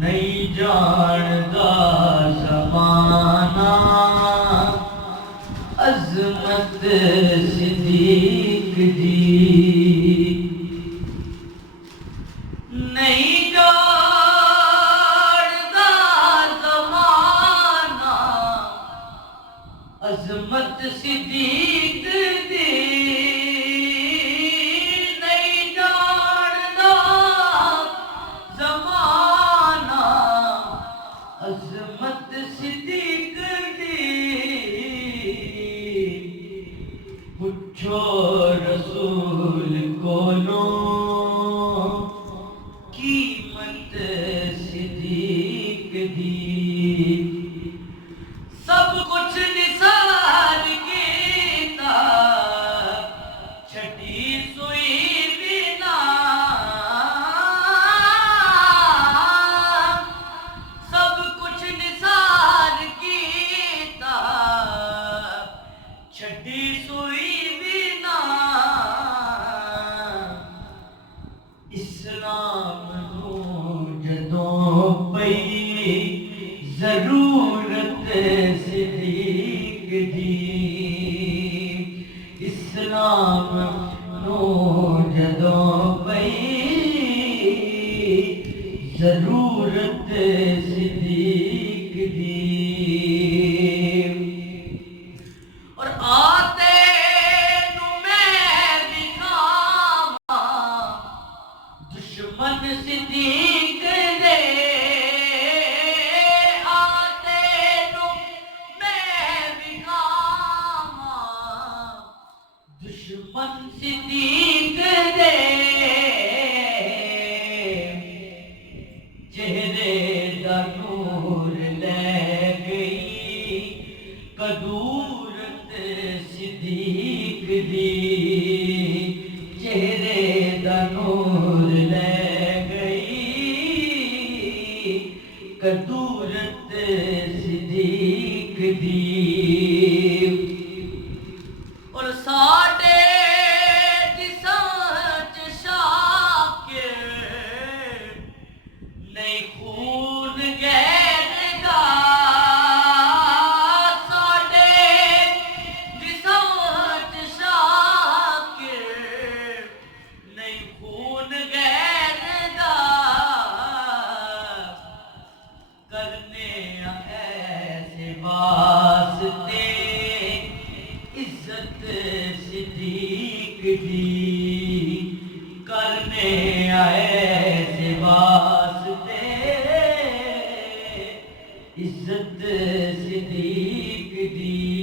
نہیں جاندا زمانہ عظمت صدیق دی، نہیں جاندا زمانہ عظمت صدیق دی، نہیں جاندا زمانہ عظمت صدیق دی، پوچھو رسول کولوں قیمت صدیق دی، سب کچھ نثار کیتا چھٹی سوئی بنا، سب کچھ نثار کیتا چھٹی سوئی بنا، اسلام نو جدوں پئی ضرورت صدیق دی، اسلام نو جدوں پئی ضرورت صدیق دی، اور آتے نو میں دکھاواں دشمن صدیق دے، آتے نو میں دکھاواں دشمن صدیق دے، چہرے دا نور لے گئی قدورت صدیق دی، چہرے دا نور لے گئی قدورت صدیق دی، اور ساڈے جساں چ شاکر نہیں خون غیر دا، ساڈے جساں چ شاکر نہیں خون غیر دا، کرنے ایسے واسطے عزت صدیق دی، کرنے ایسے واسطے عزت صدیق دی،